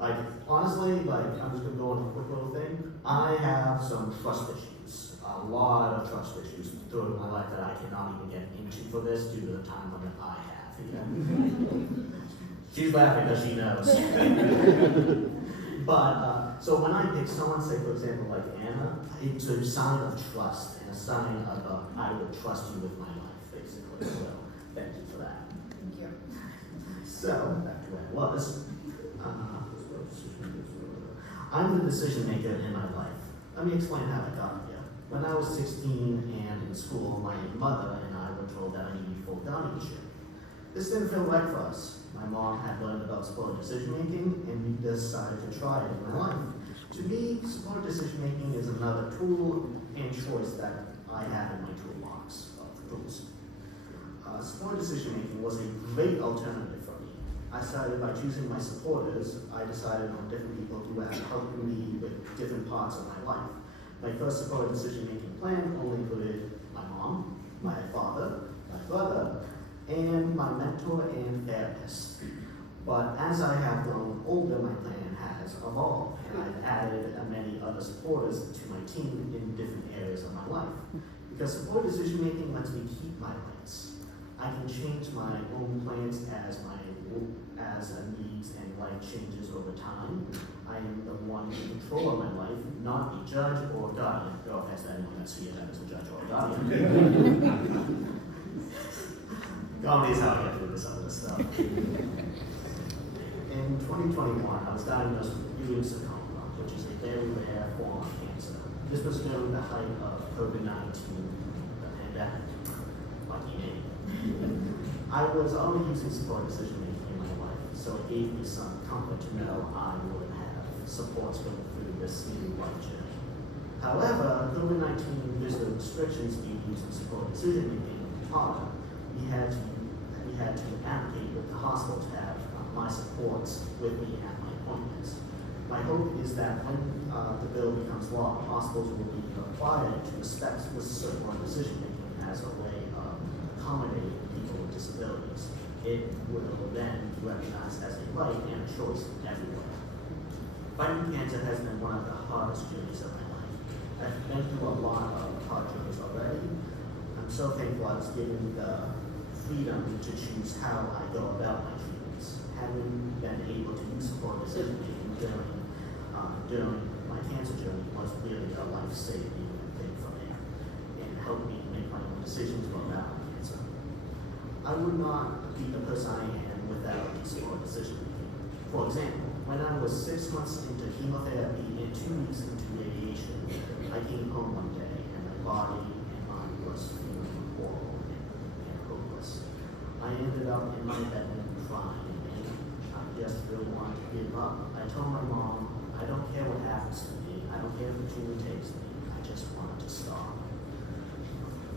Like, honestly, I'm just gonna go on a quick little thing. I have some trust issues. A lot of trust issues throughout my life that I cannot even get into for this due to the time limit I have. You know? She's laughing because she knows. But, so when I pick someone, say for example like Anna, it's a sign of trust and a sign of I would trust you with my life, basically. So, thank you for that. Thank you. So, back to where I was. I'm the decision maker in my life. Let me explain how I got here. When I was 16 and in school, my mother and I were told that I needed full guardianship. This didn't feel right for us. My mom had learned about supported decision making, and we decided to try it in my life. To me, supported decision making is another tool and choice that I have in my toolbox of tools. Supported decision making was a great alternative for me. I started by choosing my supporters. I decided on different people who had helped me with different parts of my life. My first supported decision making plan only included my mom, my father, my brother, and my mentor and therapist. But as I have grown older, my plan has evolved, and I've added many other supporters to my team in different areas of my life. Because supported decision making lets me keep my plans. I can change my own plans as needs and life changes over time. I am the one in control of my life, not a judge or guardian. No offense to anyone that's here that is a judge or a guardian. Comedy is how I get through this other stuff. In 2021, I was diagnosed with Ewing sarcoma, which is a very rare form of cancer. This was during the height of COVID-19, the pandemic. Lucky me. I was already using supported decision making in my life, so it gave me some comfort to know I would have supports going through this new life journey. However, COVID-19 due to the restrictions being used in supported decision making harder. We had to advocate with the hospital to have my supports with me at my appointments. My hope is that when the bill becomes law, hospitals will be required to respect this supported decision making as a way of accommodating people with disabilities. It will then be recognized as a right and a choice everywhere. Fighting cancer has been one of the hardest journeys of my life. I've been through a lot of hard journeys already. I'm so thankful I was given the freedom to choose how I go about my treatments. having been able to use support decision making during my cancer journey was really a life-saving thing for me and helped me make my own decisions about battling cancer. I would not be the person I am without support decision making. For example, when I was 6 months into chemotherapy and 2 weeks into radiation, I came home one day and my body and mind was feeling horrible and hopeless. I ended up in my bedroom crying and I just really wanted to give up. I told my mom, I don't care what happens to me. I don't care if the tumor takes me. I just wanted to stop.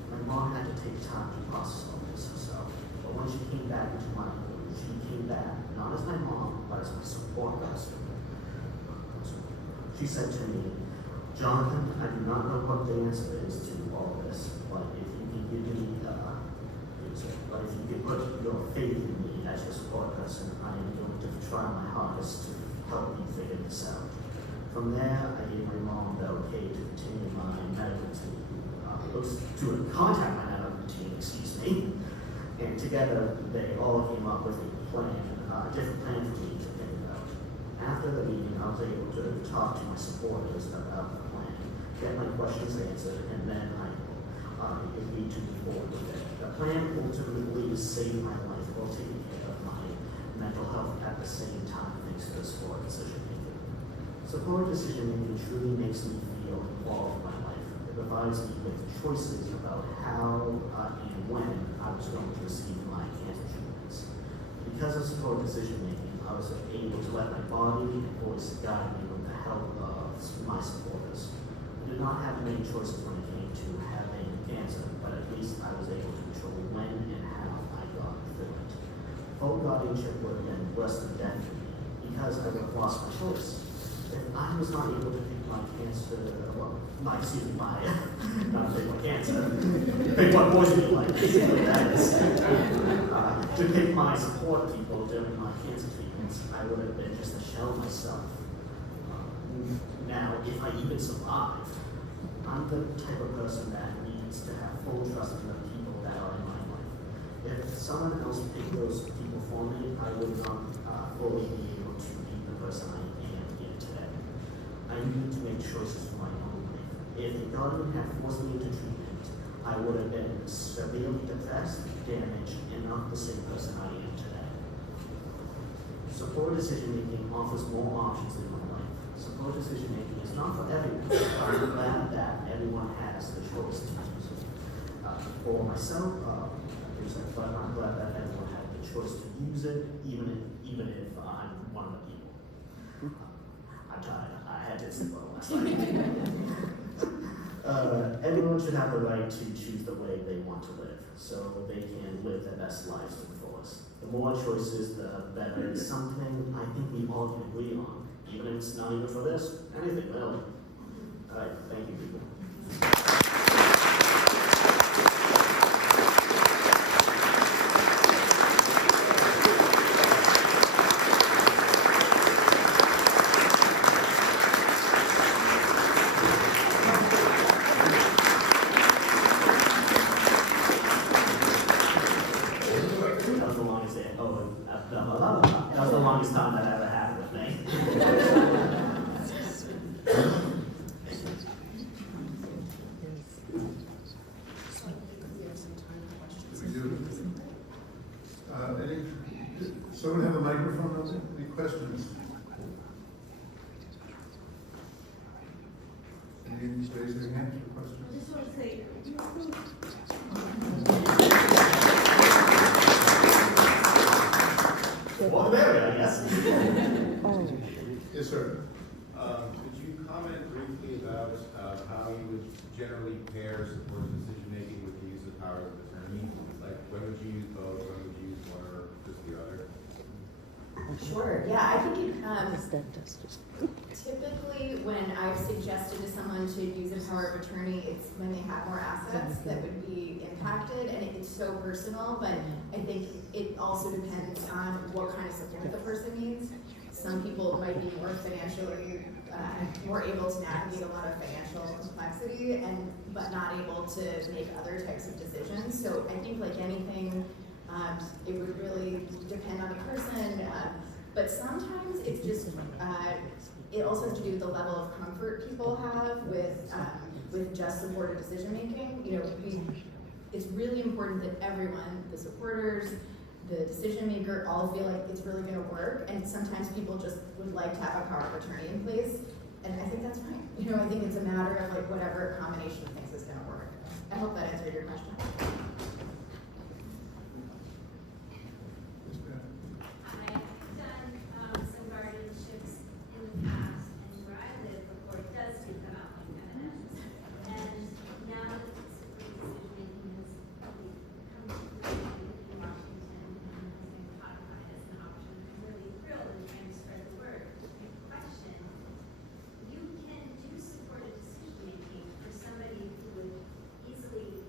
My mom had to take time to process all this herself. But when she came back into my home, she came back not as my mom, but as my support person. She said to me, Jonathan, I do not know what the answer is to all this, but if you can give me, but if you can put your faith in me as your support person, I am going to try my hardest to help you figure this out. From there, I gave my mom the okay to continue my medical team, to contact my medical team, and together they all came up with a plan, a different plan for me to figure out. After the meeting, I was able to talk to my supporters about the plan, get my questions answered, and then I agreed to move forward with it. The plan ultimately saved my life while taking care of my mental health at the same time, thanks to the support decision making. Support decision making truly makes me feel involved in my life. It provides me with choices about how and when I was going to receive my cancer treatments. Because of support decision making, I was able to let my body and voice guide me with the help of my supporters. I did not have many choices when it came to having cancer, but at least I was able to control when and how I got through it. Full guardianship would have been worse than death for me because I would have lost my choice. If I was not able to pick my cancer, not pick my cancer, pick what poison you like, basically that is, to pick my support people during my cancer treatments, I would have been just a shell of myself. Now, if I even survived, I'm the type of person that needs to have full trust in the people that are in my life. If someone else picked those people for me, I would not fully be able to be the person I am here today. I needed to make choices for my own life. If the guardian had forced me into treatment, I would have been severely depressed, damaged, and not the same person I am today. Support decision making offers more options in my life. Support decision making is not for everyone, but I'm glad that everyone has the choice to use it. For myself, but I'm glad that everyone had the choice to use it, even if I'm one of the people. I'm tired. I had to sleep well last night. Everyone should have the right to choose the way they want to live, so they can live their best lives to the fullest. The more choices, the better. It's something I think we all can agree on, even if it's not even for this, anything really. All right, thank you, people. That was the longest time that ever happened with me. We have some time for questions. We do. Someone have a microphone open? Any questions? Any raise their hand for questions? I just want to say, Well, there, I guess. Oh, Yes, sir. Could you comment briefly about how you would generally pair support decision-making with the use of powers of attorney? Like, when would you use both, when would you use one or just the other? Sure, yeah, I think is that justice? typically when I've suggested to someone to use a power of attorney, it's when they have more assets that would be impacted, and it's so personal, but I think it also depends on what kind of support the person needs. Some people might be more financially, more able to navigate a lot of financial complexity, but not able to make other types of decisions. So I think like anything, it would really depend on the person. But sometimes it's just, it also has to do with the level of comfort people have with just supported decision making. You know, it's really important that everyone, the supporters, the decision maker, all feel like it's really going to work. And sometimes people just would like to have a power of attorney in place, and I think that's fine. You know, I think it's a matter of like whatever combination of things is going to work. I hope that answered your question. I've done some guardianships in the past, and where I live, before it does do come out like evidence. And now that the decision-making has come to in Washington and has been codified as an option, I'm really thrilled and trying to spread the word. The question, you can do supported decision-making for somebody who would easily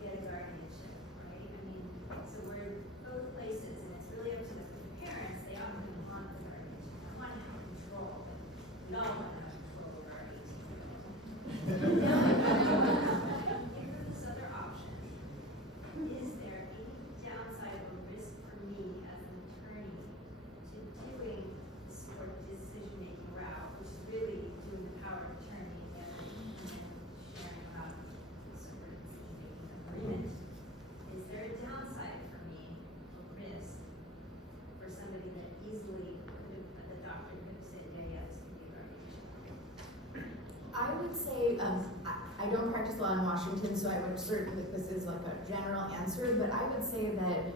get a guardianship, right? I mean, so we're both places, and it's really up to the parents. They often want the guardianship. I want to have control, but we all want to have control over our 18-year-olds. Give her this other option. Is there any downside or risk for me as an attorney to doing the supported decision-making route, which is really doing the power of attorney and sharing out the supported decision-making agreement? Is there a downside for me, a risk, for somebody that easily could have, the doctor could have said, yeah, this could be a guardianship? I would say, I don't practice law in Washington, so I would certainly, this is like a general answer, but I would say that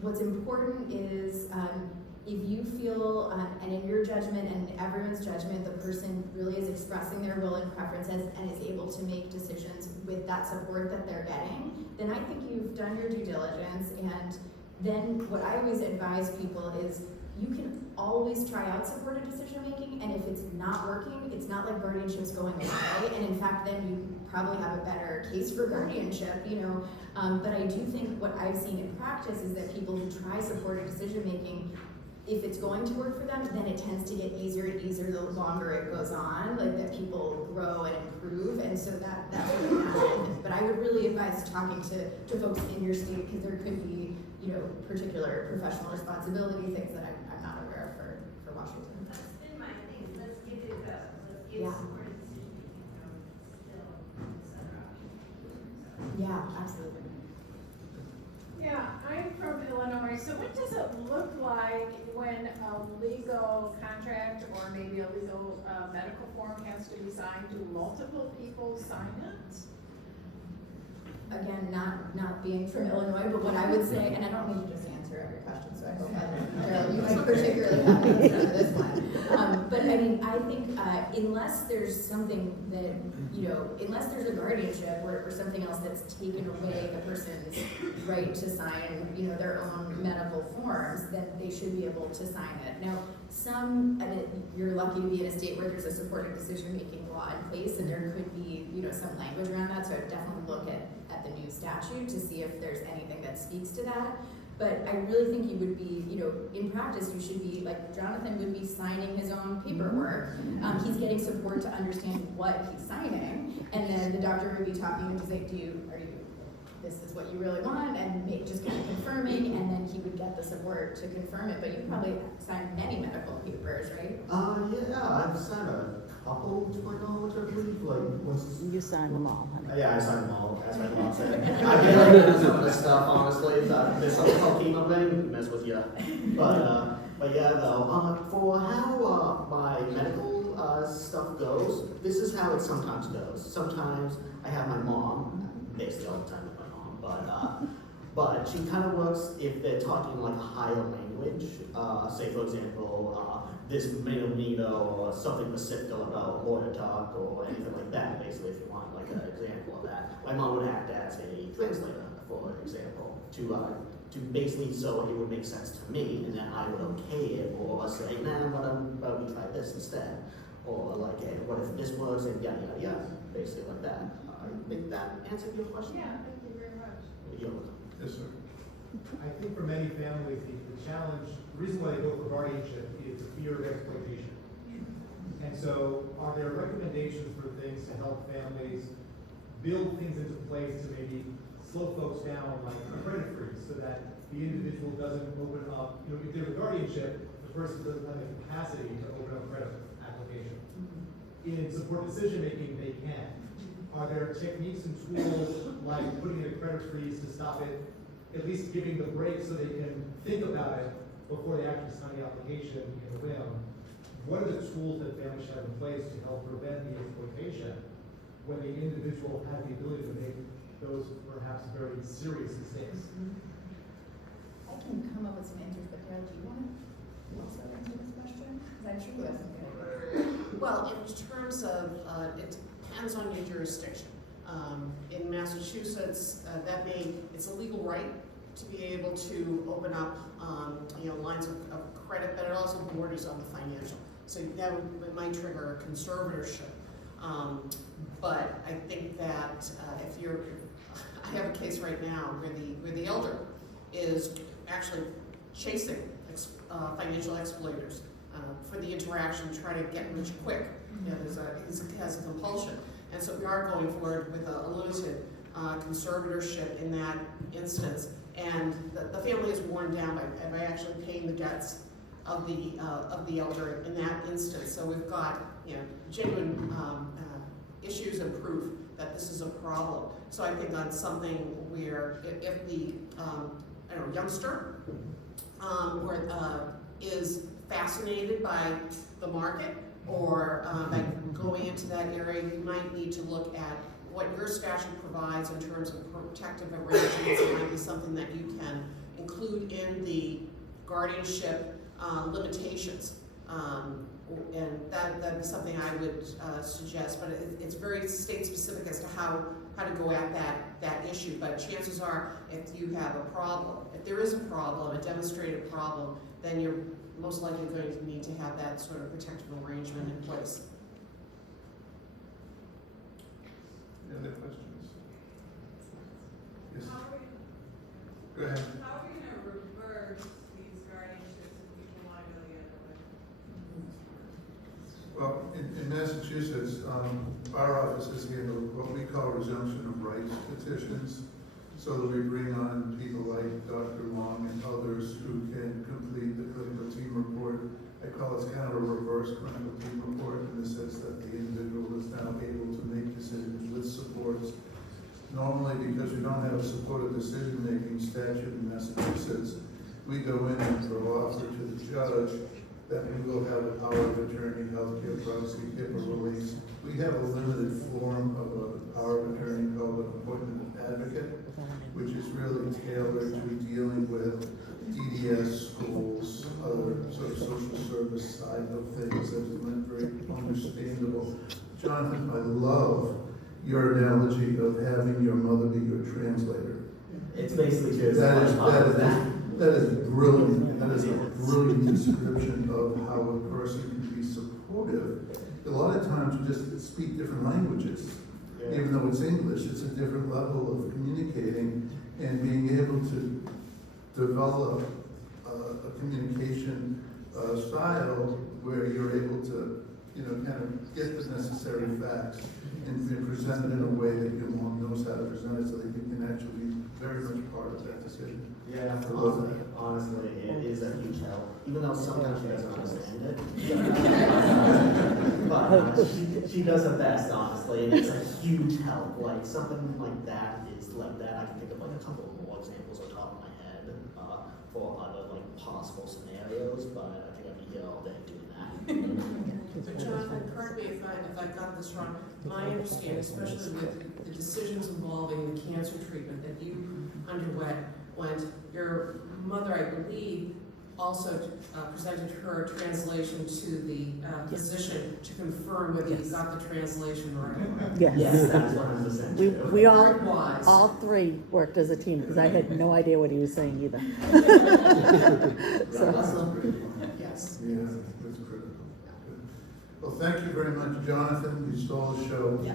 what's important is if you feel, and in your judgment and everyone's judgment, the person really is expressing their will and preferences and is able to make decisions with that support that they're getting, then I think you've done your due diligence. And then what I always advise people is you can always try out supported decision making, and if it's not working, it's not like guardianship's going away, and in fact then you probably have a better case for guardianship, you know. But I do think what I've seen in practice is that people who try supported decision making, if it's going to work for them, then it tends to get easier and easier the longer it goes on, like that people grow and improve, and so that's what happens. But I would really advise talking to folks in your state, because there could be, you know, particular professional responsibility things that I'm not aware of for Washington. That's been my thing. Let's give it a go. Let's give Yeah. supported decision-making a go. Still, this other option. Yeah, absolutely. Yeah, I'm from Illinois, so what does it look like when a legal contract or maybe a legal medical form has to be signed? Do multiple people sign it? Again, not being from Illinois, but what I would say, and I don't need to just answer every question, so I hope Carol, you might particularly have an answer to this one. But I mean, I think unless there's something that, you know, unless there's a guardianship or something else that's taken away the person's right to sign, you know, their own medical forms, then they should be able to sign it. Now, you're lucky to be in a state where there's a supported decision-making law in place, and there could be, you know, some language around that, so I'd definitely look at the new statute to see if there's anything that speaks to that. But I really think you would be, you know, in practice, you should be, like Jonathan would be signing his own paperwork. He's getting support to understand what he's signing, and then the doctor would be talking to him to say, this is what you really want, and just kind of confirming, and then he would get the support to confirm it. But you probably signed many medical papers, right? Yeah, I've signed a couple to my knowledge, I believe, like, You signed them all, honey. yeah, I signed them all, as my mom said. I barely do some of this stuff, honestly. There's something called chemo thing, mess with you. But yeah, though, for how my medical stuff goes, this is how it sometimes goes. Sometimes I have my mom, basically all the time with my mom, but she kind of works if they're talking like a higher language. Say, for example, this misdemeanor or something specific about lawyer talk or anything like that, basically, if you want like an example of that. My mom would act as a translator, for example, to basically so it would make sense to me, and then I would okay it, or say, nah, what about we try this instead? Or like, hey, what if this works, and yada, yada, yada, basically like that. I think that answered your question? Yeah, thank you very much. You're welcome. Yes, sir. I think for many families, the challenge, the reason why they go for guardianship is the fear of exploitation. And so are there recommendations for things to help families build things into place to maybe slow folks down, like a credit freeze? so that the individual doesn't open up, if there's a guardianship, the person doesn't have the capacity to open up credit application. In support decision-making, they can. Are there techniques and tools like putting in a credit freeze to stop it, at least giving the break so they can think about it before they actually sign the application in a whim? What are the tools that families should have in place to help prevent the exploitation when the individual has the ability to make those perhaps very serious mistakes? I can come up with some answers, but Daryl, do you want to also answer this question? Because I'm sure you have some good. Well, in terms of, it depends on your jurisdiction. In Massachusetts, it's a legal right to be able to open up, lines of credit, but it also borders on the financial. So that might trigger a conservatorship. But I think that I have a case right now where the elder is actually chasing financial exploiters for the interaction, trying to get rich quick. He has a compulsion. And so we are going forward with a limited conservatorship in that instance. And the family is worn down by actually paying the debts of the elder in that instance. So we've got genuine issues and proof that this is a problem. So I think that's something where if the youngster is fascinated by the market or by going into that area, you might need to look at what your statute provides in terms of protective arrangements. It might be something that you can include in the guardianship limitations. And that'd be something I would suggest, but it's very state specific as to how to go at that issue. But chances are, if you have a problem, if there is a problem, a demonstrated problem, then you're most likely going to need to have that sort of protective arrangement in place. Any other questions? Yes. Go ahead. How are we going to reverse these guardianships if people want to go the other way? Well, in Massachusetts, our office has handled what we call resumption of rights petitions, so that we bring on people like Dr. Long and others who can complete the clinical team report. I call it kind of a reverse clinical team report in the sense that the individual is now able to make decisions with supports. Normally, because we don't have a supported decision-making statute in Massachusetts, we go in and offer to the judge that we will have a power of attorney, healthcare proxy, HIPAA release. We have a limited form of a power of attorney called an appointment advocate, which is really tailored to dealing with DDS schools, other sort of social service side of things that is very understandable. Jonathan, I love your analogy of having your mother be your translator. It's basically true. That is brilliant. That is a brilliant description of how a person can be supportive. A lot of times we just speak different languages. Yeah. Even though it's English, it's a different level of communicating and being able to develop a communication style where you're able to, kind of get the necessary facts and present it in a way that your mom knows how to present it so that you can actually be very much part of that decision. Yeah, honestly, it is a huge help, even though sometimes she doesn't understand it. But she does her best, honestly, and it's a huge help. Like, something like that is like that. I can think of like a couple more examples on top of my head for other like possible scenarios, but I think I'd be here all day doing that. So Jonathan, correct me if I got this wrong. My understanding, especially with the decisions involving the cancer treatment that you underwent, your mother, I believe, also presented her translation to the physician to confirm whether you got the translation right. Yes, that's 100%. We all three worked as a team because I had no idea what he was saying either. Yes. Yeah, that's critical. Good. Well, thank you very much, Jonathan. You stole the show. Yeah.